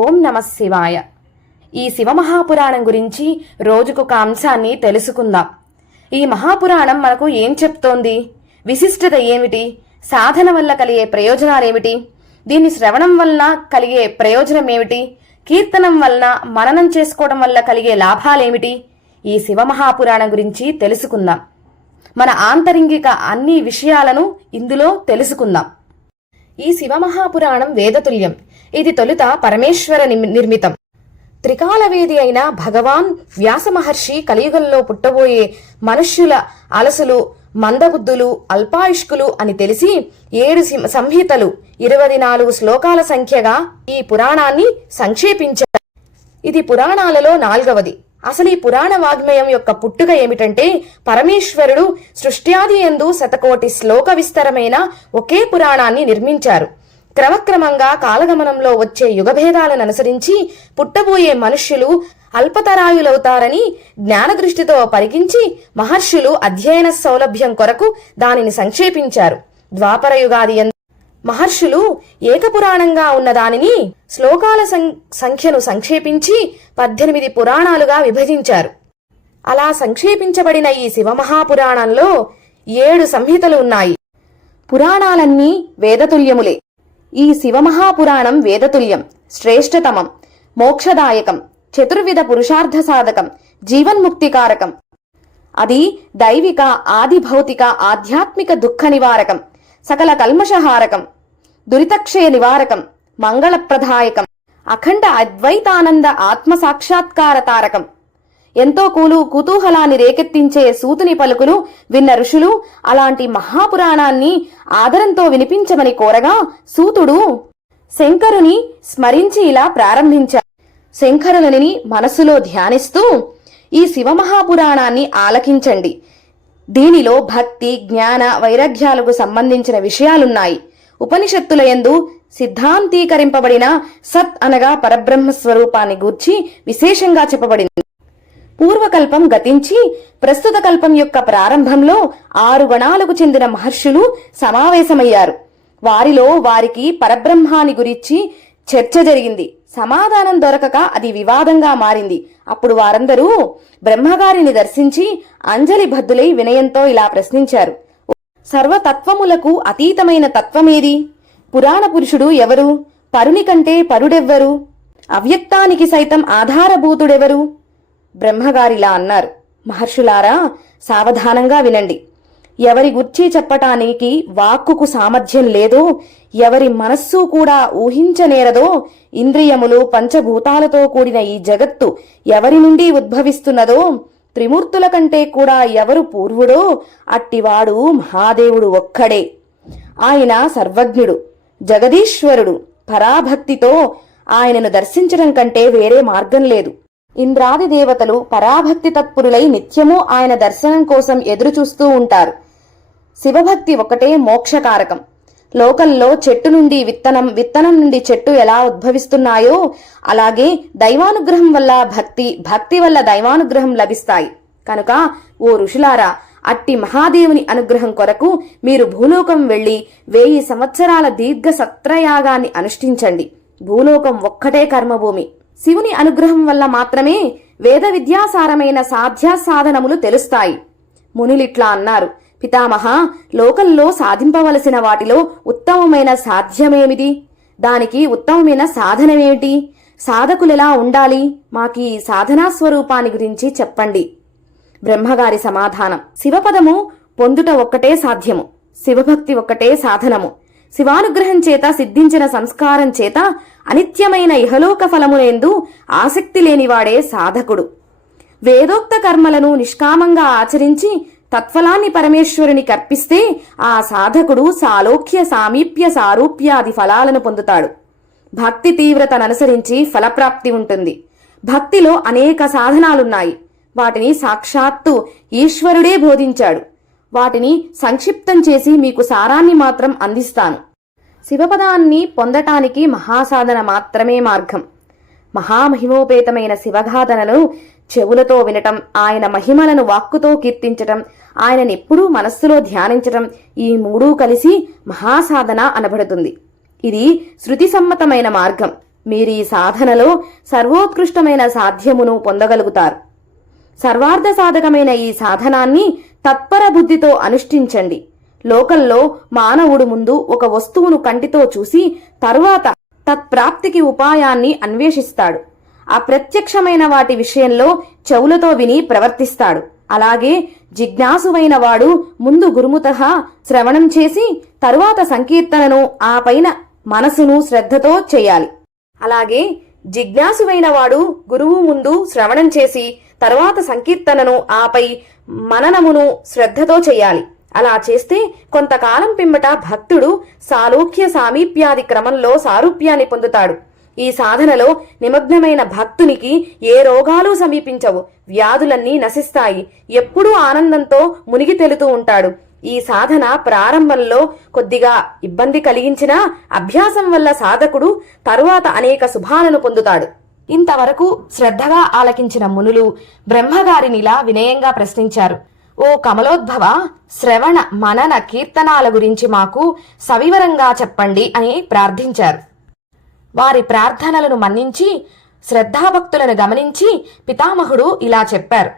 ఓం నమః శివాయ. ఈ శివమహాపురాణం గురించి రోజుకొక అంశాన్ని తెలుసుకుందాం. ఈ మహాపురాణం మనకు ఏం చెప్తోంది? విశిష్టత ఏమిటి? సాధన వల్ల కలిగే ప్రయోజనాలేమిటి? దీన్ని శ్రవణం వలన కలిగే ప్రయోజనం ఏమిటి? కీర్తనం వలన, మననం చేసుకోవడం వల్ల కలిగే లాభాలేమిటి? ఈ శివమహాపురాణం గురించి తెలుసుకుందాం. మన ఆంతరింగిక అన్ని విషయాలను ఇందులో తెలుసుకుందాం. ఈ శివమహాపురాణం వేదతుల్యం. ఇది తొలుత పరమేశ్వర నిర్మితం. త్రికాలవేది అయిన భగవాన్ వ్యాస మహర్షి కలియుగంలో పుట్టబోయే మనుష్యుల అలసులు, మందబుద్ధులు, అల్పాయుష్కులు అని తెలిసి 7 సంహితలు 24 శ్లోకాల సంఖ్యగా ఈ పురాణాన్ని సంక్షేపించారు. ఇది పురాణాలలో 4వది. అసలు ఈ పురాణ వాగ్మయం యొక్క పుట్టుక ఏమిటంటే, పరమేశ్వరుడు సృష్ట్యాది యందు శతకోటి శ్లోక విస్తరమైన ఒకే పురాణాన్ని నిర్మించారు. క్రమక్రమంగా కాలగమనంలో వచ్చే యుగభేదాలను అనుసరించి పుట్టబోయే మనుష్యులు అల్పతరాయులవుతారని జ్ఞానదృష్టితో పరికించి మహర్షులు అధ్యయన సౌలభ్యం కొరకు దానిని సంక్షేపించారు. ద్వాపర యుగాది మహర్షులు ఏకపురాణంగా ఉన్న దానిని శ్లోకాల సంఖ్యను సంక్షేపించి 18 పురాణాలుగా విభజించారు. అలా సంక్షేపించబడిన ఈ శివమహాపురాణంలో 7 సంహితలు ఉన్నాయి. పురాణాలన్నీ వేదతుల్యములే. ఈ శివమహాపురాణం వేదతుల్యం, శ్రేష్టతమం, మోక్షదాయకం, చతుర్విధ పురుషార్థ సాధకం, జీవన్ముక్తికారకం. అది దైవిక, ఆది భౌతిక, ఆధ్యాత్మిక దుఃఖ నివారకం, సకల కల్మషహారకం, దురితక్షయ నివారకం, మంగళప్రదాయకం, అఖండ అద్వైతానంద ఆత్మసాక్షాత్కార తారకం. ఎంతో కుతూహలాన్ని రేకెత్తించే సూతుని పలుకులు విన్న ఋషులు అలాంటి మహాపురాణాన్ని ఆదరంతో వినిపించమని కోరగా సూతుడు శంకరుని స్మరించి ఇలా ప్రారంభించారు. శంకరుని మనసులో ధ్యానిస్తూ, ఈ శివమహాపురాణాన్ని ఆలకించండి. దీనిలో భక్తి, జ్ఞాన, వైరాగ్యాలకు సంబంధించిన విషయాలున్నాయి. ఉపనిషత్తుల యందు సిద్ధాంతీకరింపబడిన సత్ అనగా పరబ్రహ్మ స్వరూపాన్ని గూర్చి విశేషంగా చెప్పబడింది. పూర్వకల్పం గతించి ప్రస్తుత కల్పం యొక్క ప్రారంభంలో 6 గణాలకు చెందిన మహర్షులు సమావేశమయ్యారు. వారిలో వారికి పరబ్రహ్మాని గురించి చర్చ జరిగింది. సమాధానం దొరకక అది వివాదంగా మారింది. అప్పుడు వారందరూ బ్రహ్మగారిని దర్శించి అంజలి బద్దులై వినయంతో ఇలా ప్రశ్నించారు. సర్వతత్వములకు అతీతమైన తత్వమేది? పురాణ పురుషుడు ఎవరు? పరుని కంటే పరుడెవ్వరు? అవ్యక్తానికి సైతం ఆధారభూతుడెవరు? బ్రహ్మగారిలా అన్నారు, మహర్షులారా, సావధానంగా వినండి. ఎవరి గుర్చి చెప్పటానికి వాక్కుకు సామర్థ్యం లేదో, ఎవరి మనస్సు కూడా ఊహించనేరదో, ఇంద్రియములు, పంచభూతాలతో కూడిన ఈ జగత్తు ఎవరి నుండి ఉద్భవిస్తున్నదో, త్రిమూర్తుల కంటే కూడా ఎవరు పూర్వుడో అట్టివాడు మహాదేవుడు ఒక్కడే. ఆయన సర్వజ్ఞుడు, జగదీశ్వరుడు. పరాభక్తితో ఆయనను దర్శించడం కంటే వేరే మార్గం లేదు. ఇంద్రాది దేవతలు పరాభక్తి తత్పురులై నిత్యము ఆయన దర్శనం కోసం ఎదురుచూస్తూ ఉంటారు. శివభక్తి ఒకటే మోక్షకారకం. లోకంలో చెట్టు నుండి విత్తనం, విత్తనం నుండి చెట్టు ఎలా ఉద్భవిస్తున్నాయో అలాగే దైవానుగ్రహం వల్ల భక్తి, భక్తి వల్ల దైవానుగ్రహం లభిస్తాయి. కనుక ఓ ఋషులారా, అట్టి మహాదేవుని అనుగ్రహం కొరకు మీరు భూలోకం వెళ్లి 1000 సంవత్సరాల దీర్ఘ సత్రయాగాన్ని అనుష్ఠించండి. భూలోకం ఒక్కటే కర్మభూమి. శివుని అనుగ్రహం వల్ల మాత్రమే వేద విద్యాసారమైన సాధనములు తెలుస్తాయి. మునులిట్లా అన్నారు, పితామహ, లోకంలో సాధింపవలసిన వాటిలో ఉత్తమమైన సాధ్యమేమిటి? దానికి ఉత్తమమైన సాధనమేమిటి? సాధకులెలా ఉండాలి? మాకీ సాధనా స్వరూపాన్ని గురించి చెప్పండి. బ్రహ్మగారి సమాధానం, శివపదము పొందుట ఒక్కటే సాధ్యము, శివభక్తి ఒక్కటే సాధనము. శివానుగ్రహం చేత సిద్ధించిన సంస్కారం చేత అనిత్యమైన ఇహలోక ఫలమునందు ఆసక్తి లేనివాడే సాధకుడు. వేదోక్త కర్మలను నిష్కామంగా ఆచరించి తత్ఫలాన్ని పరమేశ్వరుని కర్పిస్తే ఆ సాధకుడు సాలోక్య, సామీప్య, సారూప్యాది ఫలాలను పొందుతాడు. భక్తి తీవ్రతననుసరించి ఫలప్రాప్తి ఉంటుంది. భక్తిలో అనేక సాధనాలున్నాయి. వాటిని సాక్షాత్తు ఈశ్వరుడే బోధించాడు. వాటిని సంక్షిప్తం చేసి మీకు సారాన్ని మాత్రం అందిస్తాను. శివపదాన్ని పొందటానికి మహాసాధన మాత్రమే మార్గం. మహామహిమోపేతమైన శివగాథలను చెవులతో వినటం, ఆయన మహిమలను వాక్కుతో కీర్తించటం, ఆయననెప్పుడూ మనస్సులో ధ్యానించటం, ఈ 3 కలిసి మహాసాధన అనబడుతుంది. ఇది శృతి సమ్మతమైన మార్గం. మీరీ సాధనలో సర్వోత్కృష్టమైన సాధ్యమును పొందగలుగుతారు. సర్వార్థ సాధకమైన ఈ సాధనాన్ని తత్పర బుద్ధితో అనుష్ఠించండి. లోకంలో మానవుడు ముందు ఒక వస్తువును కంటితో చూసి తరువాత తత్ప్రాప్తికి ఉపాయాన్ని అన్వేషిస్తాడు. అప్రత్యక్షమైన వాటి విషయంలో చెవులతో విని ప్రవర్తిస్తాడు. అలాగే జిజ్ఞాసువైన వాడు ముందు గురుముతః శ్రవణం చేసి తరువాత సంకీర్తనను ఆ పైన మనసును శ్రద్ధతో చేయాలి. అలాగే జిజ్ఞాసువైన వాడు గురువు ముందు శ్రవణం చేసి తరువాత సంకీర్తనను ఆపై మననమును శ్రద్ధతో చేయాలి. అలా చేస్తే కొంతకాలం పిమ్మట భక్తుడు సాలోక్య సామీప్యాది క్రమంలో సారూప్యాన్ని పొందుతాడు. ఈ సాధనలో నిమగ్నమైన భక్తునికి ఏ రోగాలు సమీపించవు, వ్యాధులన్నీ నశిస్తాయి. ఎప్పుడూ ఆనందంతో మునిగి తేలుతూ ఉంటాడు. ఈ సాధన ప్రారంభంలో కొద్దిగా ఇబ్బంది కలిగించినా అభ్యాసం వల్ల సాధకుడు తరువాత అనేక శుభాలను పొందుతాడు. ఇంతవరకు శ్రద్ధగా ఆలకించిన మునులు బ్రహ్మగారినిలా వినయంగా ప్రశ్నించారు. ఓ కమలోద్భవ, శ్రవణ మనన కీర్తనాల గురించి మాకు సవివరంగా చెప్పండి అని ప్రార్థించారు. వారి ప్రార్థనలను మన్నించి శ్రద్ధాభక్తులను గమనించి పితామహుడు ఇలా చెప్పారు.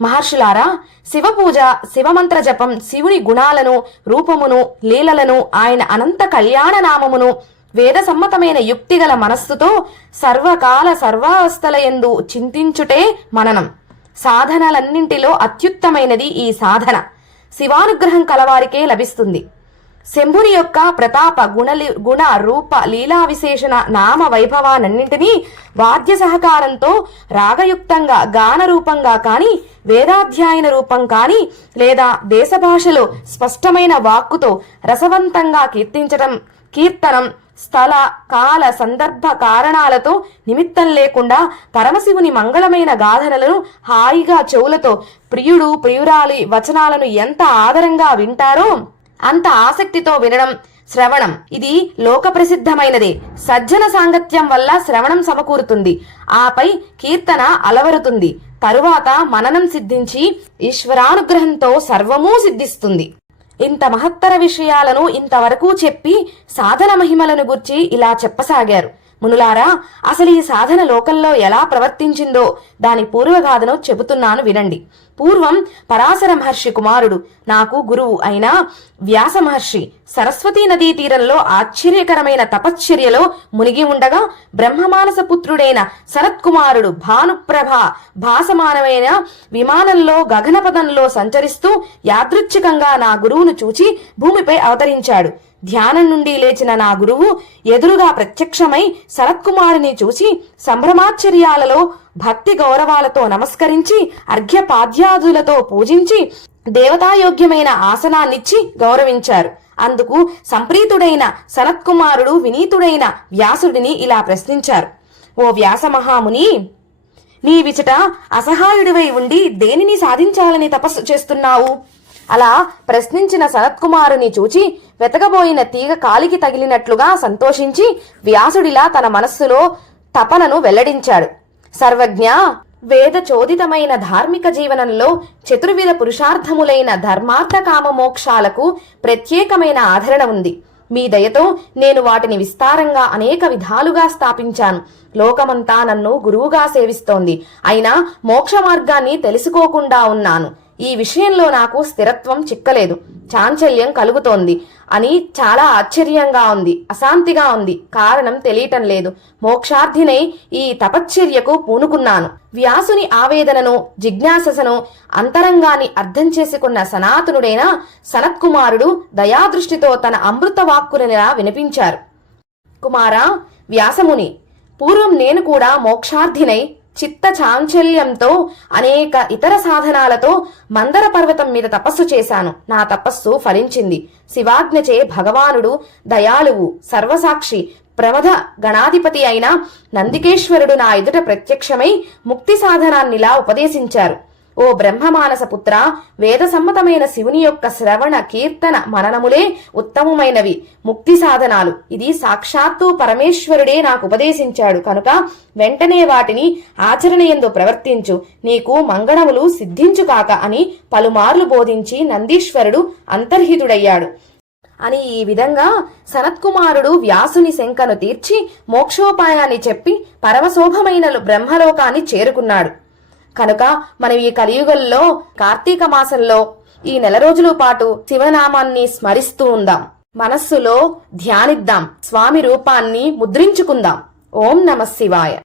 మహర్షులారా, శివపూజ, శివమంత్ర జపం, శివుని గుణాలను, రూపమును, లీలలను, ఆయన అనంత కళ్యాణ నామమును వేద సమ్మతమైన యుక్తిగల మనస్సుతో సర్వకాల సర్వావస్థలయందు చింతించుటే మననం. సాధనలన్నింటిలో అత్యుత్తమైనది ఈ సాధన. శివానుగ్రహం కలవారికే లభిస్తుంది. శంభుని యొక్క ప్రతాప గుణ రూప లీలా విశేషణ నామ వైభవానన్నింటినీ వాద్య సహకారంతో రాగయుక్తంగా గాన రూపంగా కాని, వేదాధ్యాయన రూపం కాని, లేదా దేశ భాషలో స్పష్టమైన వాక్కుతో రసవంతంగా కీర్తనం స్థల కాల సందర్భ కారణాలతో నిమిత్తం లేకుండా పరమశివుని మంగళమైన గాథనలను హాయిగా చెవులతో ప్రియుడు ప్రియురాలి వచనాలను ఎంత ఆదరంగా వింటారో అంత ఆసక్తితో వినడం శ్రవణం. ఇది లోక ప్రసిద్ధమైనదే. సజ్జన సాంగత్యం వల్ల శ్రవణం సమకూరుతుంది. ఆపై కీర్తన అలవరుతుంది. తరువాత మననం సిద్ధించి ఈశ్వరానుగ్రహంతో సర్వమూ సిద్ధిస్తుంది. ఇంత మహత్తర విషయాలను ఇంతవరకు చెప్పి సాధన మహిమలను గుర్చి ఇలా చెప్పసాగారు. మునులారా, అసలు ఈ సాధన లోకంలో ఎలా ప్రవర్తించిందో దాని పూర్వగాథను చెబుతున్నాను వినండి. పూర్వం పరాశర మహర్షి కుమారుడు, నాకు గురువు అయిన వ్యాస మహర్షి సరస్వతీ నదీ తీరంలో ఆశ్చర్యకరమైన తపశ్చర్యలో మునిగి ఉండగా బ్రహ్మమానస పుత్రుడైన సనత్కుమారుడు భానుప్రభ భాసమానమైన విమానంలో గగనపథంలో సంచరిస్తూ యాదృచ్ఛికంగా నా గురువును చూచి భూమిపై అవతరించాడు. ధ్యానం నుండి లేచిన నా గురువు ఎదురుగా ప్రత్యక్షమై సనత్కుమారుని చూసి సంభ్రమాశ్చర్యాలలో భక్తి గౌరవాలతో నమస్కరించి అర్ఘ్యపాద్యాదులతో పూజించి దేవతాయోగ్యమైన ఆసనాన్నిచ్చి గౌరవించారు. అందుకు సంప్రీతుడైన సనత్కుమారుడు వినీతుడైన వ్యాసుడిని ఇలా ప్రశ్నించారు. ఓ వ్యాస మహాముని, నీవిచట అసహాయుడివై ఉండి దేనిని సాధించాలని తపస్సు చేస్తున్నావు? అలా ప్రశ్నించిన సనత్కుమారుని చూచి వెతకబోయిన తీగ కాలికి తగిలినట్లుగా సంతోషించి వ్యాసుడిలా తన మనస్సులో తపనను వెల్లడించాడు. సర్వజ్ఞ, వేద చోదితమైన ధార్మిక జీవనంలో చతుర్విధ పురుషార్థములైన ధర్మార్థ కామ మోక్షాలకు ప్రత్యేకమైన ఆదరణ ఉంది. మీ దయతో నేను వాటిని విస్తారంగా అనేక విధాలుగా స్థాపించాను. లోకమంతా నన్ను గురువుగా సేవిస్తోంది. అయినా మోక్ష మార్గాన్ని తెలుసుకోకుండా ఉన్నాను. ఈ విషయంలో నాకు స్థిరత్వం చిక్కలేదు, చాంచల్యం కలుగుతోంది అని చాలా ఆశ్చర్యంగా ఉంది, అశాంతిగా ఉంది. కారణం తెలియటం లేదు. మోక్షార్థినై ఈ తపశ్చర్యకు పూనుకున్నాను. వ్యాసుని ఆవేదనను జిజ్ఞాసను అంతరంగాన్ని అర్థం చేసుకున్న సనాతనుడైన సనత్కుమారుడు దయాదృష్టితో తన అమృత వాక్కులనిలా వినిపించారు. కుమారా వ్యాసముని, పూర్వం నేను కూడా మోక్షార్థినై చిత్త చాంచల్యంతో అనేక ఇతర సాధనాలతో మందర పర్వతం మీద తపస్సు చేశాను. నా తపస్సు ఫలించింది. శివాజ్ఞచే భగవానుడు దయాళువు సర్వసాక్షి ప్రమథ గణాధిపతి అయిన నందికేశ్వరుడు నా ఎదుట ప్రత్యక్షమై ముక్తి సాధనాన్నిలా ఉపదేశించారు. ఓ బ్రహ్మమానస పుత్ర, వేద సమ్మతమైన శివుని యొక్క శ్రవణ కీర్తన మననములే ఉత్తమమైనవి ముక్తి సాధనాలు. ఇది సాక్షాత్తు పరమేశ్వరుడే నాకు ఉపదేశించాడు కనుక వెంటనే వాటిని ఆచరణయందు ప్రవర్తించు, నీకు మంగళములు సిద్ధించుకాక అని పలుమార్లు బోధించి నందీశ్వరుడు అంతర్హితుడయ్యాడు. అని ఈ విధంగా సనత్కుమారుడు వ్యాసుని శంకను తీర్చి మోక్షోపాయాన్ని చెప్పి పరమశోభమైన బ్రహ్మలోకాన్ని చేరుకున్నాడు. కనుక మనం ఈ కలియుగంలో కార్తీక మాసంలో ఈ నెల రోజుల పాటు శివనామాన్ని స్మరిస్తూ ఉందాం, మనస్సులో ధ్యానిద్దాం, స్వామి రూపాన్ని ముద్రించుకుందాం. ఓం నమః శివాయ.